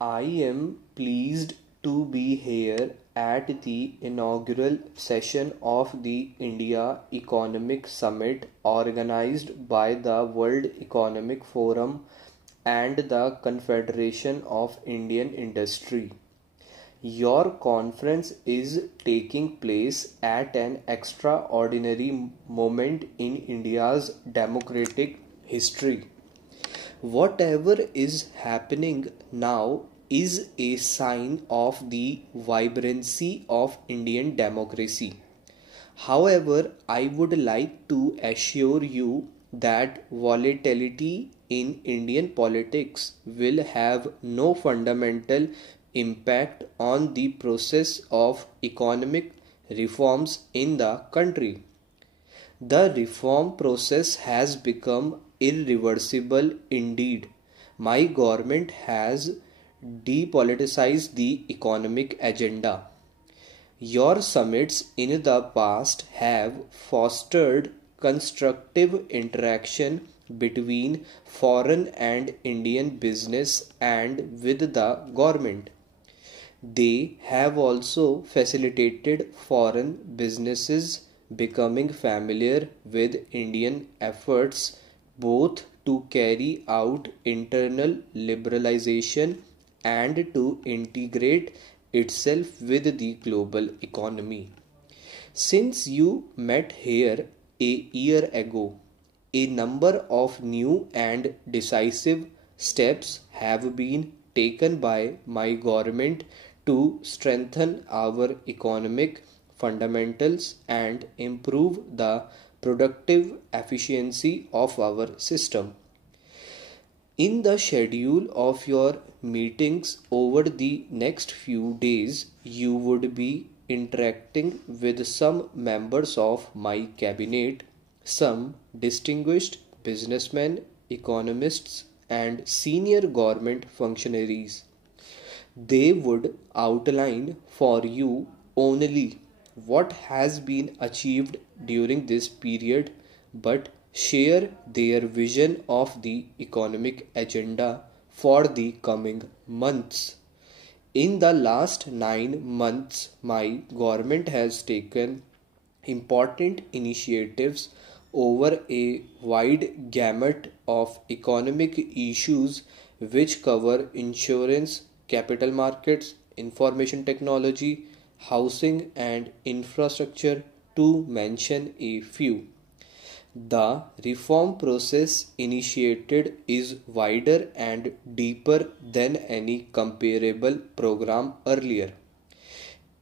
I am pleased to be here at the inaugural session of the India Economic Summit organized by the World Economic Forum and the Confederation of Indian Industry. Your conference is taking place at an extraordinary moment in India's democratic history. Whatever is happening now is a sign of the vibrancy of Indian democracy. However, I would like to assure you that volatility in Indian politics will have no fundamental impact on the process of economic reforms in the country. The reform process has become irreversible indeed. My government has depoliticized the economic agenda. Your summits in the past have fostered constructive interaction between foreign and Indian business and with the government. They have also facilitated foreign businesses becoming familiar with Indian efforts both to carry out internal liberalization and to integrate itself with the global economy. Since you met here a year ago, a number of new and decisive steps have been taken by my government to strengthen our economic fundamentals and improve the productive efficiency of our system. In the schedule of your meetings over the next few days, you would be interacting with some members of my cabinet, some distinguished businessmen, economists, and senior government functionaries. They would outline for you only what has been achieved during this period but share their vision of the economic agenda for the coming months. In the last 9 months, my government has taken important initiatives over a wide gamut of economic issues which cover insurance, capital markets, information technology, housing, and infrastructure, to mention a few. The reform process initiated is wider and deeper than any comparable program earlier.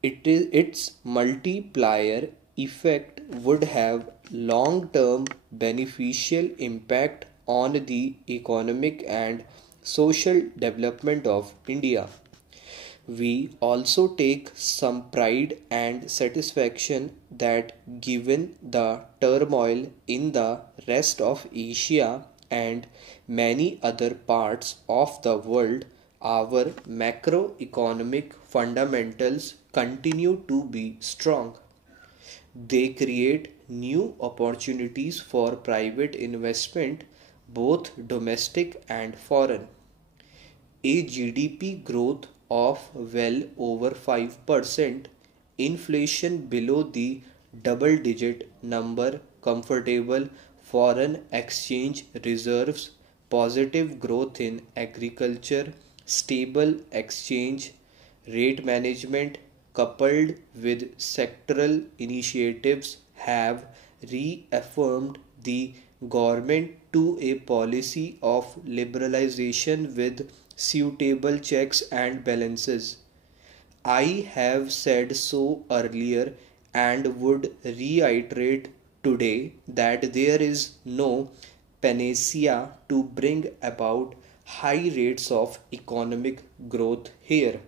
Its multiplier effect would have long term beneficial impact on the economic and social development of India. We also take some pride and satisfaction that given the turmoil in the rest of Asia and many other parts of the world, our macroeconomic fundamentals continue to be strong. They create new opportunities for private investment, both domestic and foreign. A GDP growth of well over 5%, inflation below the double digit number, comfortable foreign exchange reserves, positive growth in agriculture, stable exchange rate management, coupled with sectoral initiatives, have reaffirmed the government to a policy of liberalization with suitable checks and balances. I have said so earlier and would reiterate today that there is no panacea to bring about high rates of economic growth here.